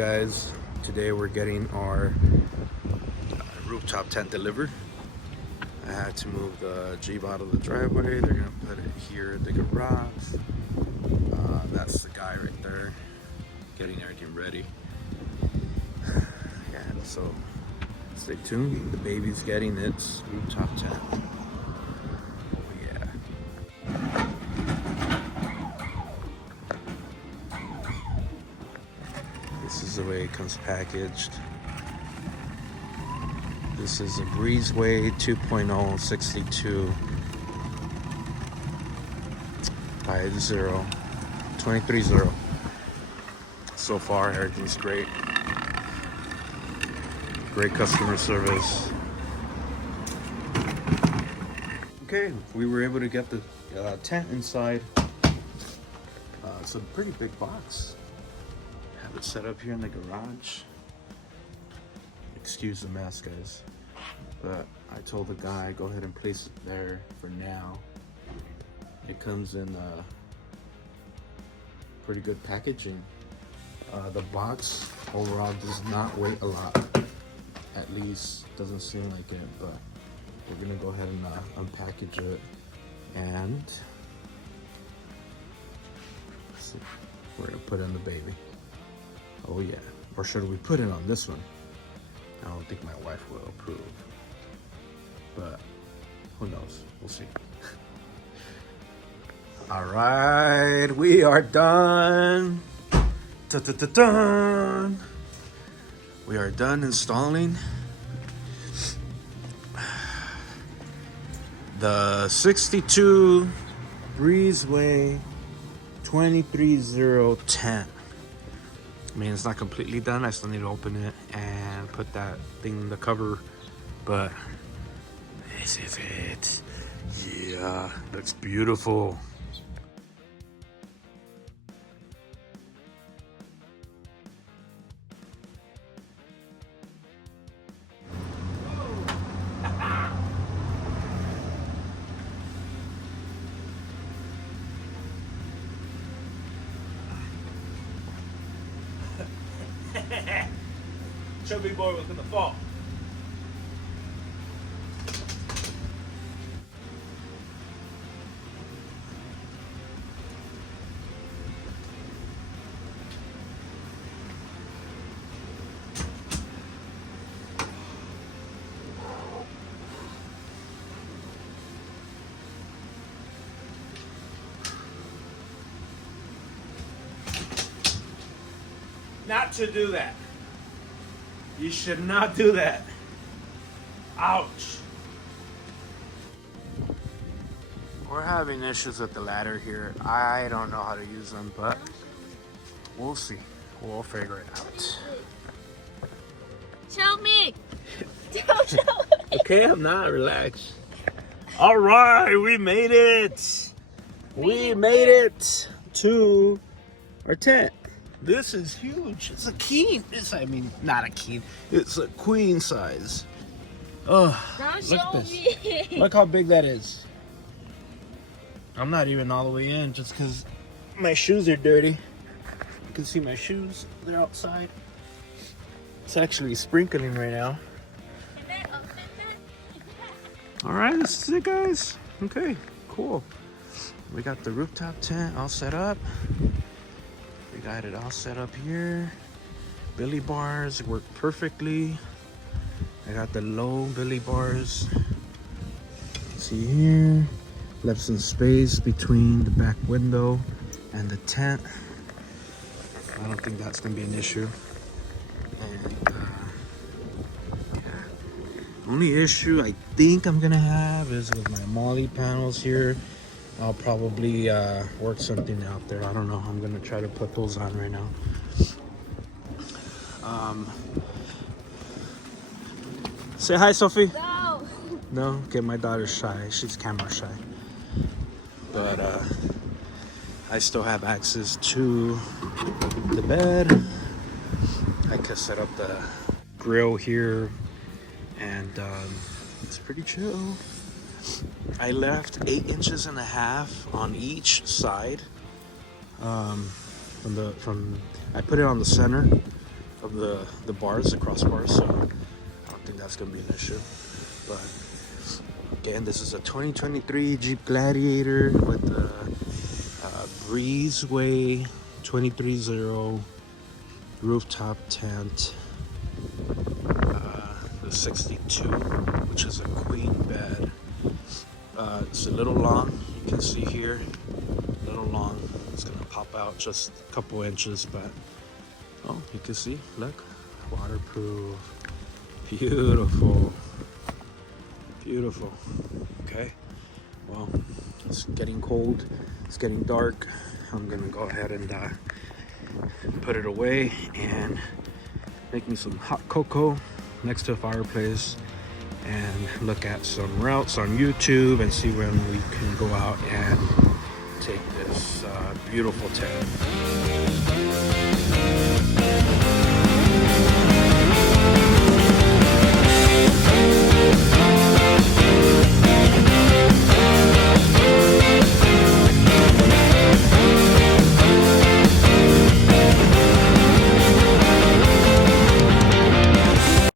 guys, today we're getting our rooftop tent delivered. I had to move the Jeep out of the driveway. They're gonna put it here at the garage. That's the guy right there getting everything ready. Yeah, so stay tuned. The baby's getting its rooftop tent. This is the way it comes packaged. This is a Breezeway 2.0 62 50 230. So far, everything's great. Great customer service. Okay, we were able to get the tent inside. It's a pretty big box. Have it set up here in the garage. Excuse the mess, guys, but I told the guy go ahead and place it there for now. It comes in pretty good packaging. The box overall does not weigh a lot, at least doesn't seem like it, but we're gonna go ahead and unpackage it, and let's see, we're gonna put in the baby. Oh yeah, or should we put it on this one? I don't think my wife will approve, but who knows? We'll see. All right, we are done. Dun. We are done installing the 62 Breezeway 23010. I mean, it's not completely done. I still need to open it and put that thing in the cover, but this is it. Yeah, looks beautiful. Chubby boy was gonna fall. Not to do that. You should not do that. Ouch. We're having issues with the ladder here. I don't know how to use them, but we'll see. We'll figure it out. Show me. Don't show me. Okay, I'm not. Relax. All right, we made it. We made it to our tent. This is huge. It's a king. I mean, not a king. It's a queen size. Oh, Don't look show at this. me. Look how big that is. I'm not even all the way in just because my shoes are dirty. You can see my shoes. They're outside. It's actually sprinkling right now. All right, this is it, guys. Okay, cool. We got the rooftop tent all set up. We got it all set up here. Billy bars work perfectly. I got the low billy bars. See here, left some space between the back window and the tent. I don't think that's gonna be an issue. And yeah. Only issue I think I'm gonna have is with my molly panels here. I'll probably work something out there. I don't know. I'm gonna try to put those on right now. Say hi, Sophie. No. No? Okay, my daughter's shy. She's camera shy. But I still have access to the bed. I can set up the grill here, and it's pretty chill. I left 8.5 inches on each side. I put it on the center, of the bars, the crossbars, so I don't think that's gonna be an issue. But again, this is a 2023 Jeep Gladiator with the Breezeway 230 rooftop tent, the 62, which is a queen bed. It's a little long, you can see here, a little long. It's gonna pop out just a couple inches, but oh, you can see, look, waterproof, beautiful, beautiful. Okay, well, it's getting cold, it's getting dark. I'm gonna go ahead and put it away and make me some hot cocoa next to a fireplace and look at some routes on YouTube and see when we can go out and take this beautiful tent.